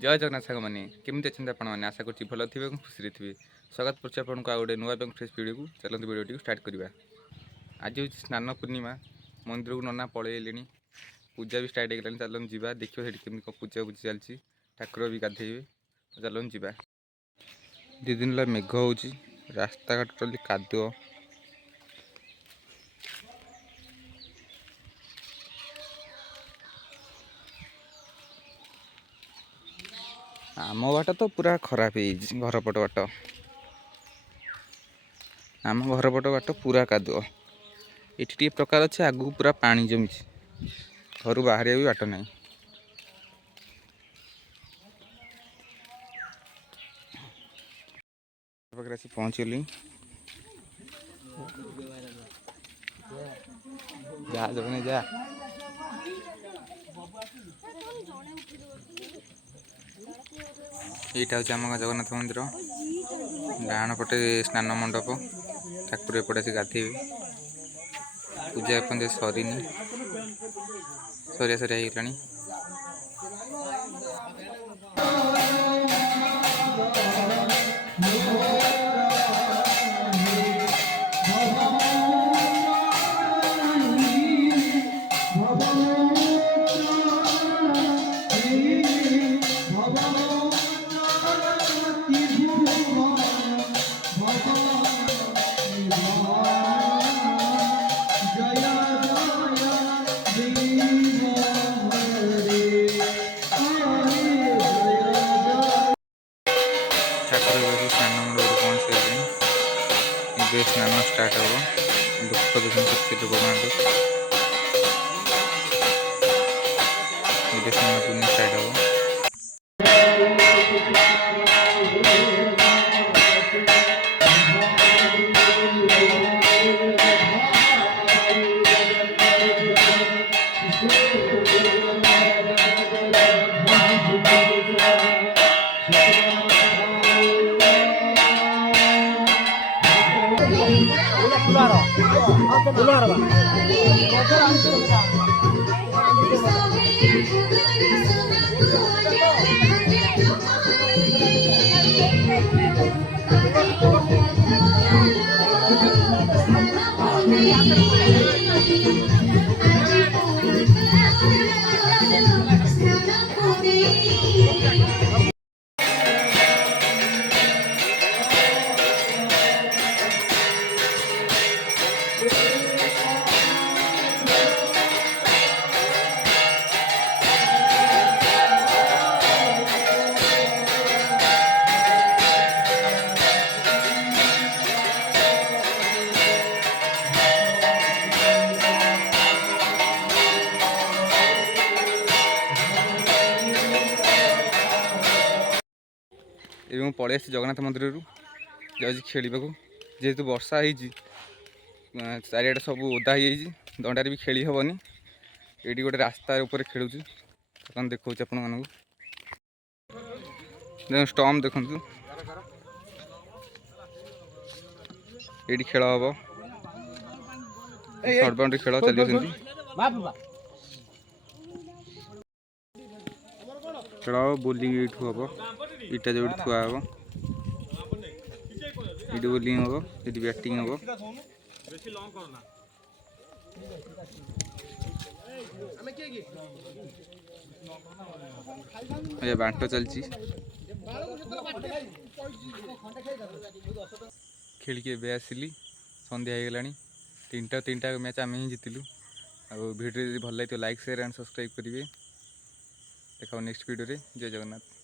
जय जगन्नाथ साग मैंने केमी अच्छे आपने आशा कर भल थे खुशी थे स्वागत कर आपको गोटे नुआ और फ्रेश वीडियो को चलते वीडियो टी स्टार्ट करवा। आज हूँ स्नान पूर्णिमा मंदिर को नना पलैले पूजा भी स्टार्ट हो चलन जा देखिए केमी पूजा पूजी चलती ठाकुर भी गाधेबे चलन जा। दी दिन मेघ हो रास्ता घाट टोटली कादुଅ आम बाट तो पूरा खराब है घर पट बाट आम घर पट बाट पूरा कादुଅ ये प्रकार अच्छे आगू पूरा पानी जमी घर बाहर भी बाट ना पाखे आसी पहुँचगली जा जगने जा यहाँ हूँ आम जगन्नाथ मंदिर डाण पटे स्नान मंडप ठाकुर एपटे आसी गाधेबे पूजा एपर्यंत सरीनी सरिया सरिया होगलानी। स्नान मंडप पहुँच गए स्नान स्टार्ट हम दुख देखते लोक स्नान पूर्णिमा स्टार्ट हम एवं पलि आसी जगन्नाथ मंदिर जा खेल जेहेतु वर्षा चारिआडे सब ओदा हो दंडारे भी खेली हेनी ये गोटे रास्ता ऊपर खेलुँ देखा आपण मानक स्टम्प देखु ये खेल हम शॉर्ट बाउंड्री खेल चलिए खेल बोलिंग ये हम इटा जो थुआ हम ये बोलिंग हम ये बैटिंग हम बांट चलती खेल के आसिली संध्या हो गला तीन मैच आम ही जीतिलु आ वीडियो भल लगे लाइक शेयर एंड सब्सक्राइब करेंगे देखा नेक्स्ट वीडियो रे। जय जगन्नाथ।